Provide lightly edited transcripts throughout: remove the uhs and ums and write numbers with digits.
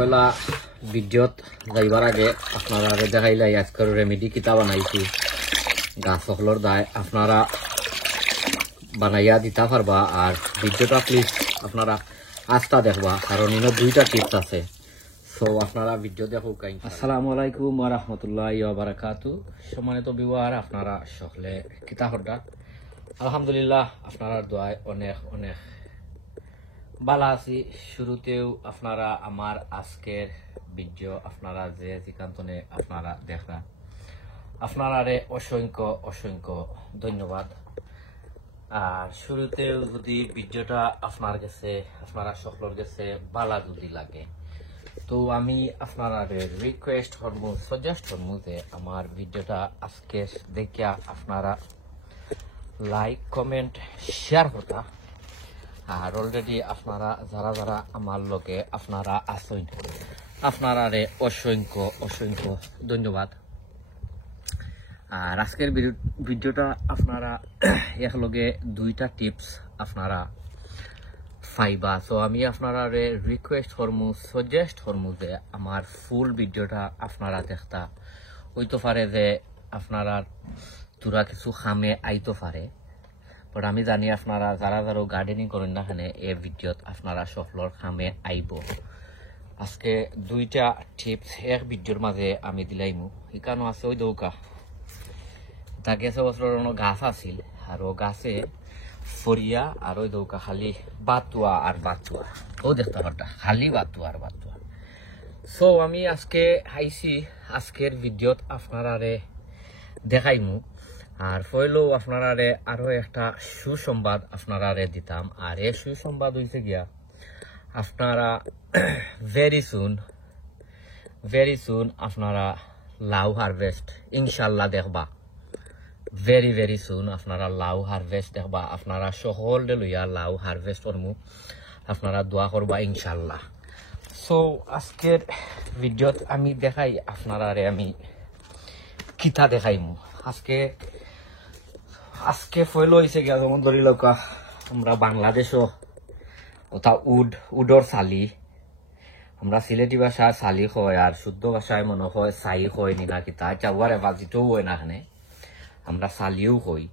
পয়লা ভিডিওত যাইবার আগে আপনারা দেখাইলাই আজকের রেমেডি কিতা বানাইছি গাছ সকলের দায় আপনারা বানাইয়া দিতে পারবা। আর ভিডিওটা প্লিজ আপনারা আস্তা দেখবা, কারণ ইনো দুইটা টিপস আছে। সো আপনারা ভিডিও দেখো। আসসালামু আলাইকুম ওয়া রাহমাতুল্লাহি ওয়া বারাকাতু। সম্মানিত ভিউয়ার, আপনারা সকলে কিতা হরদা? আলহামদুলিল্লাহ, আপনারা দোয়ায় অনেক অনেক ভালো আছি। শুরুতেও আপনারা আমার আজকের ভিডিও আপনারা যে যেখানে আপনারা দেখরা, আপনারা অসংখ্য অসংখ্য ধন্যবাদ। আর শুরুতেও যদি ভিডিওটা আপনার কাছে আপনারা সকলের কাছে ভালো যদি লাগে, তো আমি আপনারা রিকোয়েস্ট করবো, সাজেস্ট করবো যে আমার ভিডিওটা আজকে দেখিয়া আপনারা লাইক কমেন্ট শেয়ার করতা। আর অলরেডি আপনারা যারা যারা আমার লোকে আপনারা আসেন, আপনারা অসংখ্য অসংখ্য ধন্যবাদ। আর আজকের ভিডিওটা আপনারা একলগে দুইটা টিপস আপনারা পাইবা। তো আমি আপনারা রিকোয়েস্ট করমু, সাজেস্ট করমু যে আমার ফুল ভিডিওটা আপনারা দেখতা। হইতে পারে যে আপনারা তোরা কিছু খামে আইতে পারে, বাট আমি জানি আপনারা যারা যারা গার্ডেনিং করেন না এখানে এই ভিডিওত আপনারা সকলের খামে আইব। আজকে দুইটা টিপস এক ভিডিওর মাঝে আমি দিলাইমু। এখানে আছে ওই দৌকা তা গেছে বছর গাছ আছিল, আর ও গাছে ফরিয়া আর ওই দৌকা খালি বাতুয়া আর বাতুয়া, ও দেখতে পারতা খালি বাতুয়া আর বাতুয়া। সো আমি আজকে আইছি আজকের ভিডিওত আপনারা দেখাইমু। আর পয়লেও আপনারা আরো একটা সুসংবাদ আপনারা দিতাম। আর এই সুসংবাদ হয়েছে গিয়া আপনারা ভেরি সুন আপনারা লাউ হারভেস্ট ইনশাল্লাহ দেখবা। ভেরি ভেরি সুন আপনারা লাউ হারভেস্ট দেখবা। আপনারা সকল লইয়া লাউ হারভেস্ট করমু, আপনারা দোয়া করবা ইনশাল্লাহ। সো আজকের ভিডিওত আমি দেখাই আপনারা আমি কিতা দেখাইমু। আজকে ফয়ল হয়েছে গিয়া যেমন ধরি লোকা আমরা বাংলাদেশও ওটা উডর চালি, আমরা সিলেটি ভাষায় চালি হয়, আর শুদ্ধ ভাষায় মনে হয় চাই হয় নিনা কিতা চাওয়ার বাজিটাও হয় না, এখানে আমরা চালিও হই।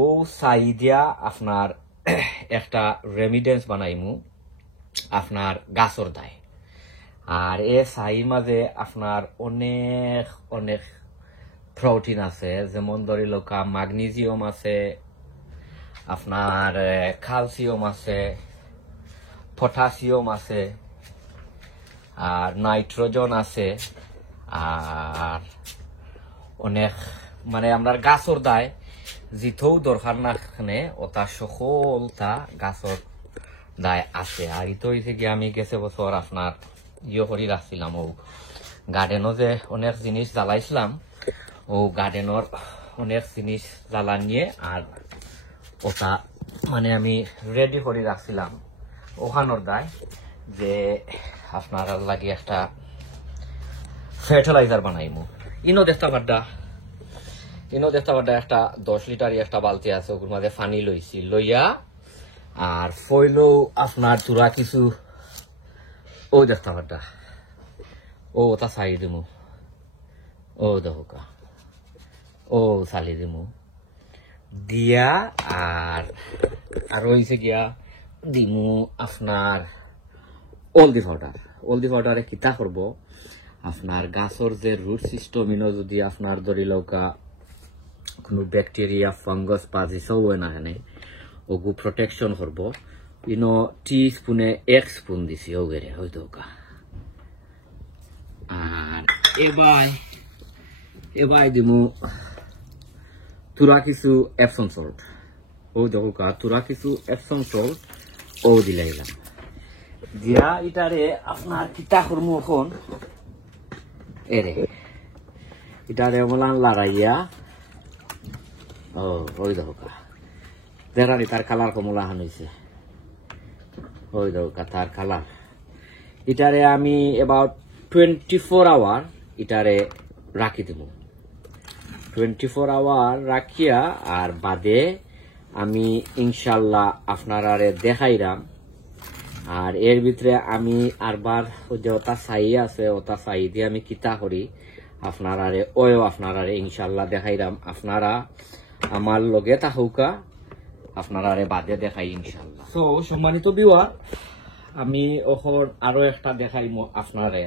ও চাই দিয়া আপনার একটা রেমিডেন্স বানাইমু আপনার গাছর দায়। আর এ চাইর মাঝে আপনার অনেক অনেক প্রোটিন আছে, যেমন ধরি লোকা ম্যাগনেসিয়াম আছে, আপনার ক্যালসিয়াম আছে, পটাশিয়াম আছে, আর নাইট্রোজেন আছে, আর অনেক মানে আমরা গাছর দায় যেতেও দরকার না এখানে ওটা সকলটা গাছর দায় আছে। আর ইতো হয়েছে কি আমি গেছে বছর আপনার করি রাখছিলাম, ও গার্ডেনও যে অনেক জিনিস জ্বালাইছিলাম, ও গার্ডেনের অনেক জিনিস জ্বালা নিয়ে আর ওটা মানে আমি রেডি করে রাখছিলাম ওখানোর দায় যে আপনার লাগে একটা ফার্টিলাইজার বানাইমু। ইনো দেখতে পারডা একটা 10 লিটার একটা বালতি আছে, ওগুলোর মাঝে পানি লইছি লইয়া আর ফইলেও আপনার তুরা কিছু ও দেখতে পারডা ও ওটা চাই দিমু, ও দেখা ও চালি দিমু দিয়া আর হয়েছে গিয়া দিমু আপনার অলদি পাউডারে কিতা করব আপনার গাছর যে রুট সিস্টেম ইনো যদি আপনার ধরি লৌকা কোনো ব্যাকটেরিয়া ফাঙ্গাস পাজিসও হয় না এখানে, ওগু প্রোটেকশন করব। ইনো টি স্পুনে 1 স্পুন দিছি ওগেরে ওই দৌকা। আর এবার দিমু তুরা কিছু এপসম সল্ট, ও দেখা তুরা কিছু এপসম সল্ট ও দিলাইলাম দিয়া ইটারে আপনার কিতা করমু এখন ইটারে মলান লাগাইয়া ও ওই দেখা দেখানি তার কালার কমলা হান হয়েছে, ওই দেখা তার কালার। ইটারে আমি এবাউট 24 আওয়ার ইটারে রাখি দেব, 24 আওয়ার রাখিয়া আর বাদে আমি ইনশাল্লাহ আপনারা দেখাইলাম আর এর ভিতরে আমি আরবার যে ওটা চাই আছে ওটা চাই দিয়ে আমি কিতা করি আপনারারে ওয়ও আপনারারে ইনশাল্লাহ দেখাইলাম আপনারা আমার লগে থাকুকা আপনারারে বাদে দেখাই ইনশাল্লাহ। সো সম্মানিত বিওয়ার আমি ওখন আরো একটা দেখাই আপনারে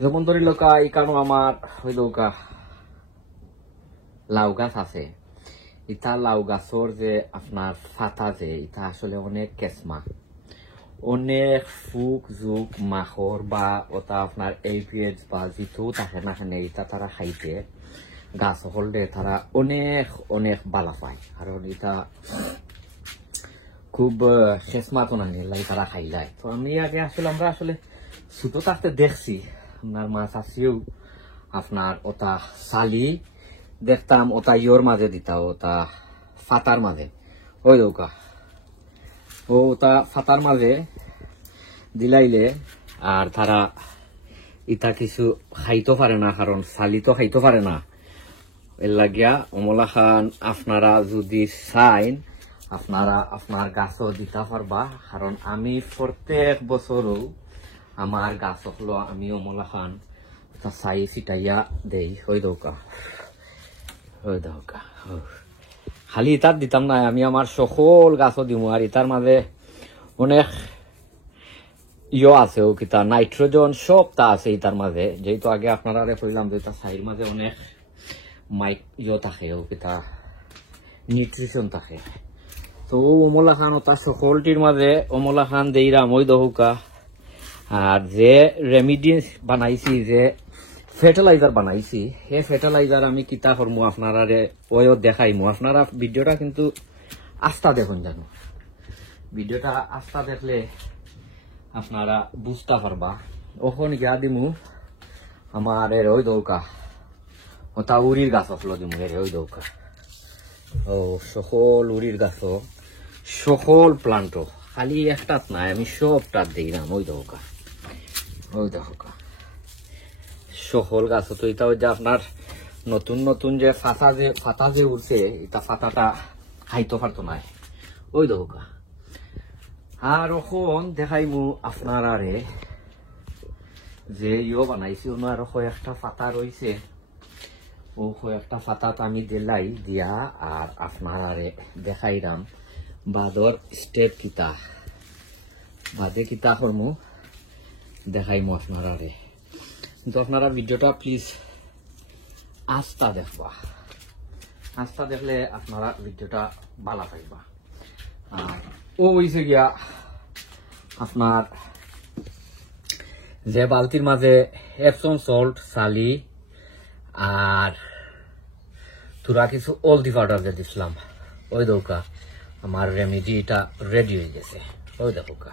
যেমন ধরি লোকা ইকানো আমার হইলকা লাউ গাছ আছে ইটা লাউ গাছর যে আপনার ফাতা যে ইটা আসলে অনেক কেসমা অনেক ফুক যুগ মাখর বা ওটা আপনার এপিএস বা জিতু থাকে না খানে এটা তারা খাইতে গাছ হলদে তারা অনেক অনেক বালা পায় কারণ এটা খুব কেসমা তো নাই তারা খাইলাই। তো আমি আগে আসলে আমরা আসলে ছোট থাকতে দেখছি আপনার মাছ আসিও আপনার ওটা সালি দেখতাম ওটা ইয়োর মাঝে দিতা ওটা ফাতার মাঝে ওই দৌকা ওটা ফাতার মাঝে দিলাইলে আর তারা ইটা কিছু খাইতে পারে না কারণ সালি তো খাইতে পারে না এর লাগিয়া অমলা খান আপনারা যদি চাইন আপনারা আপনার গাছও দিতে পারবা কারণ আমি প্রত্যেক বছরও আমার গাছ হলো আমি অমলা খান চাই ছিটাইয়া দেই ওই দৌকা খালি ইটার দিতাম না আমি আমার সকল গাছও দিমু আর ইটার মাঝে অনেক আছে ও কিতা নাইট্রোজেন সবটা আছে ইটার মাঝে যেহেতু আগে আপনারা কইলাম যে এটা সাইর মাঝে অনেক থাকে ও কিতা নিউট্রিশন থাকে। তো অমলা খান ওটা সকলটির মাঝে অমলা খান দেইরাম ওই দহুকা আর যে রেমিডি বানাইছি যে ফার্টিলাইজার বানাইছি সেই ফার্টিলাইজার আমি কিতা করমু আপনারা ওই দেখাইমু আপনারা ভিডিওটা কিন্তু আস্থা দেখুন জানো ভিডিওটা আস্থা দেখলে আপনারা বুঝতে পারবা। ওখানে গিয়া দিমু আমার এর ওই দৌকা ওটা উড়ির গাছ হলো দিমু এর ওই দৌকা ও সকল উড়ির গাছ সকল প্লান্ট খালি একটাত নাই আমি সবটা দিলাম ওই দৌকা সকল গাছ তো এটা যে আপনার নতুন নতুন যে ফাতা যে উঠছে এটা ফাতাটা খাইতে পারতো নাই ওই দৌকা। আর ওখন দেখাইমু আপনারারে যে ইয়ে বানাইছি ওনার কয়েকটা ফাতা রয়েছে ও কয়েকটা ফাতাত আমি দিলাই দিয়া আর আপনারারে দেখাইলাম বাদর স্টেপ কিতা বাদে কিতা করমু দেখাইমু আপনারারে। কিন্তু আপনারা ভিডিওটা প্লিজ আস্থা দেখবা আস্থা দেখলে আপনারা ভিডিওটা ভালো পাইবা। আর ও হইছে গিয়া আপনার যে বালতির মাঝে এপসম সল্ট সালি আর তোরা কিছু অলদি পাউডার দিয়ে দিছিলাম ওই দৌকা আমার রেমিডি এটা রেডি হয়ে গেছে ওই দেখোকা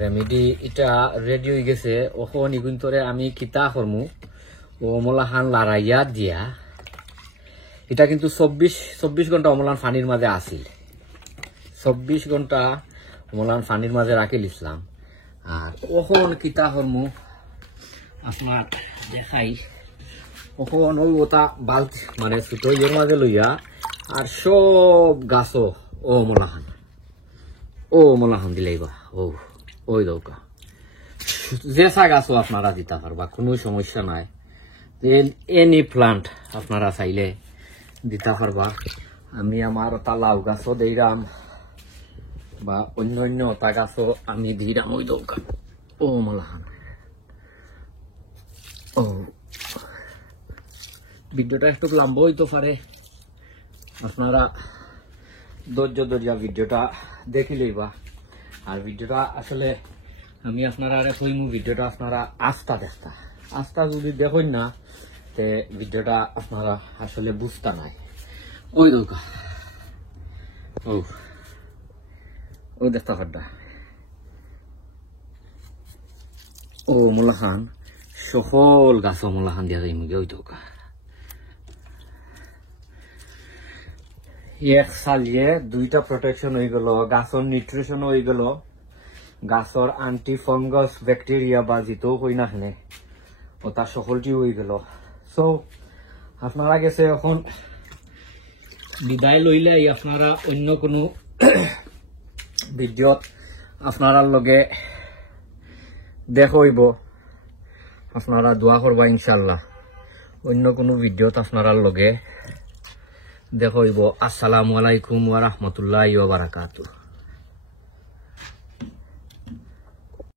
রেমিডি এটা রেডি হয়ে গেছে ওখন ইগুন্তরে আমি কিতা করমু ও অমলা খান লাড়াইয়া দিয়া এটা কিন্তু 24 ঘন্টা অমলান পানির মাঝে আসিল 24 ঘন্টা অমলান পানির মাঝে রাখি লিসলাম। আর ওখন কিতা করমু আপনার দেখাই ওখন ওই ওটা বালতি মানে ছোট ইয়ের মাঝে লইয়া আর সব গাছও ও অমলা খান দিলাইবা ওই দৌকা যেসা গাছও আপনারা দিতে পারবা কোনো সমস্যা নাই এনি প্লান্ট আপনারা চাইলে দিতে পারবা। আমি আমার ওটা লাউ গাছও দিলাম বা অন্য ওটা গাছও আমি দিলাম ওই দৌকা ও অমলা খান ভিডিওটা একটু লম্বা হইতে পারে আপনারা ধৈর্য ধরিয়া ভিডিওটা দেখি লইবা। আর ভিডিওটা আসলে আমি আপনারা কইমু ভিডিওটা আপনারা আস্থা যদি দেখুন না তে ভিডিওটা আপনারা আসলে বুঝতা নাই ওই দৌকা ও দেখতে পারডা ও অমলা খান সকল গাছ অমলা খান দিয়া যাই মুগে ওই দৌকা এক সালিয়ে দুইটা প্রোটেকশন হয়ে গেল গাছর নিউট্রিশন হয়ে গেল গাছর আন্টি ফাঙ্গাস ব্যাকটেরিয়া বা যেতেও হই না খানে ওটা সকলটি হয়ে গেল। সো আপনারা গেছে এখন বিদায় লইলে আপনারা অন্য কোনো ভিডিওত আপনারার লগে দেখইব আপনারা দোয়া করবা ইনশাআল্লাহ অন্য কোনো ভিডিওত আপনারার লগে দেখইব আসসালামু আলাইকুম ওয়া রাহমাতুল্লাহি ওয়া বারাকাতুহু